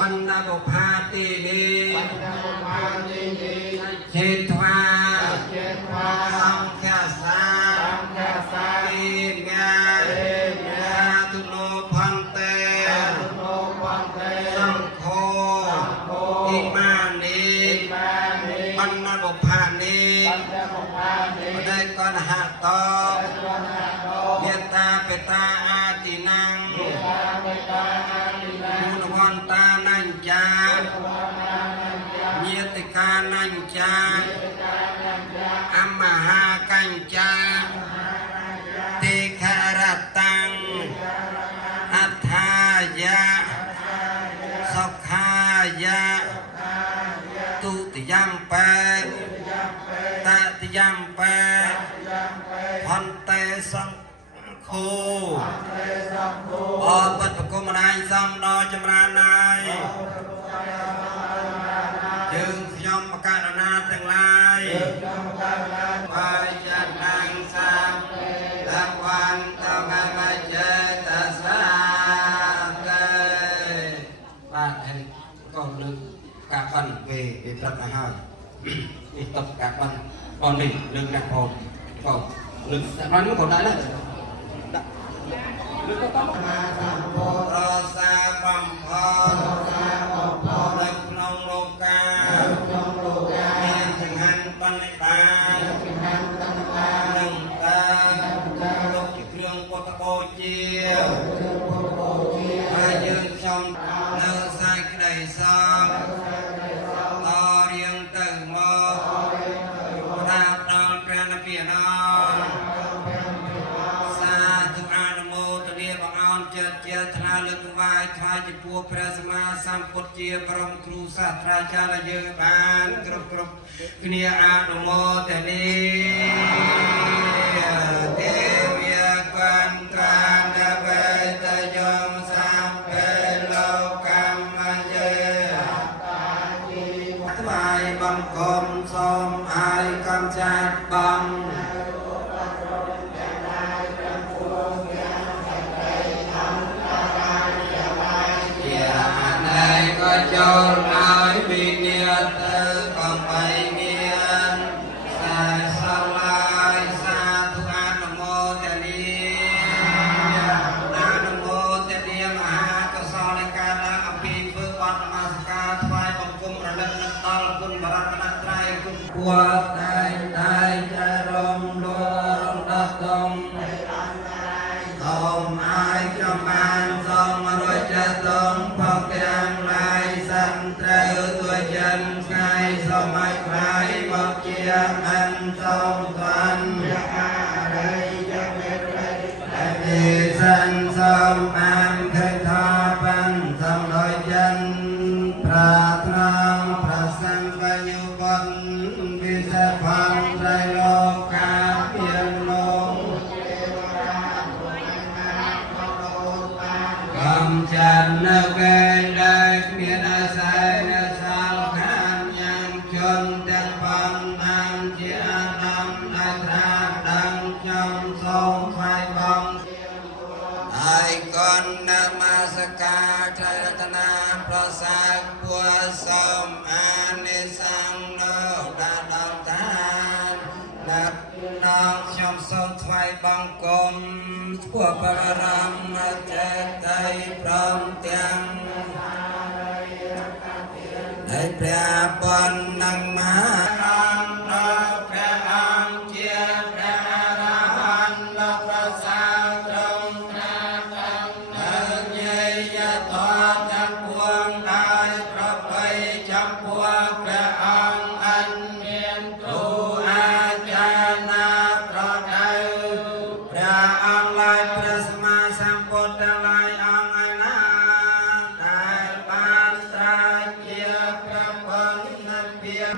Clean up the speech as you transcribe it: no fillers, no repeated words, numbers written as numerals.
បណ្ណាបុផាទីនេះចេតវាសង្ឃាសាទីងាទុនោផន្តេសង្ឃោអ៊ីម៉ានីបណ្ណាបុផានេះបដិកនហតោមេត្តាបេតាអាទិណាំមុនវន្តានញ្ចាញាតិកានញ្ចាអមហាកញ្ចាទេខរតាំងអថាយៈសុខាយៈទុតិយំបេតតិយំបេផន្តេសង្ឃោអបតគុំណាយសំដល់ចម្រើនណាយយើងខ្ញុំបករណាទាំងឡាយបាយចាត់តាំងសាមលវន្តមមចេតសាកេបាទហើយក៏លើកការបានពេលព្រឹកឲ្យហើយនេះតបការបានបងនេះលើកដាក់បងក៏លើកតែបានក៏ដែរដាក់លើកទៅតាមសម្ពោធរសាបំផនៅក្នុងលោកាមានចង្ហាន់បណ្ឌិតានឹងតាលោកជាគ្រឿងពុទ្ធបូជាហើយយើងខ្ញុំនៅខ្សែក្តីសងតរៀងទៅមកតាបដល់ព្រះនិព្វានសាធុអនុមោទនាបងអនចិត្តជាថ្នាលើកថ្វាយថ្វាយចំពោះព្រះសម្មាសម្ពុទ្ធជាបរមគ្រូសាស្ត្រាចារ្យយើងបានគ្រប់គ្នាអនុមោទនាទេវាកន្តានវេតយមសម្ពេលោកកម្មយេថ្វាយបង្គំសូមឲ្យកំចាត់បងក៏ចូលឲ្យវិញ្ញាណទៅកំបីមានសាសឡាយសាធុអនុមោទនាអនុមោទនាមហាកុសលកាលអំពីធ្វើបទនមស្ការថ្វាយបង្គំរលឹកនឹកដល់គុណបរតនត្រ័យគុណគួរតែចរំលងដោះទុំសូមឲ្យចំបានសូមរយចិត្តងផកទាំងឡាយសន្ត្រូវទួចិនថ្ងៃសូមឲ្យខ្លាយមកជាអន្តងតាន់តែសិនសូមបានឃើញថាបានសូមដោយចិនប្រាថ្នាប្រសិនបញ្ញាបុណ្យវិសេសផងត្រៃលោកកាមានលោកកំចាត់នៅពេលដែលមានអាស្រ័យនៅសាលខានយ៉ាងជន់ទាំងបងបានជាអាដាមដែលត្រាស់ដឹងខ្ញុំសូមថ្វាយបង្គំហើយកូននមស្ការចរតនាប្រសាទពួរសូមអានិសង្ឃលោកដល់តាណាត់នងខ្ញុំសូមថ្វាយបង្គំពួកបរមចេតៃព្រមទាំងដែលព្រះបុណ្យនឹងមាដល់ព្រះអង្គជាព្រះអរហន្តលោកប្រសើរត្រង់ណាទាំងនៅញាយធម៌ទាំងពួងដោយប្របីចំពោះព្រះអង្គអិនមានគ្រូអាចារ្យណាប្រដៅព្រះអង្គឡាយព្រះសម្មាសម្ពុទ្ធទាំងឡាយអង្គឯណាដែលបានត្រាស់ជាព្រះបុណ្យនិព្វាន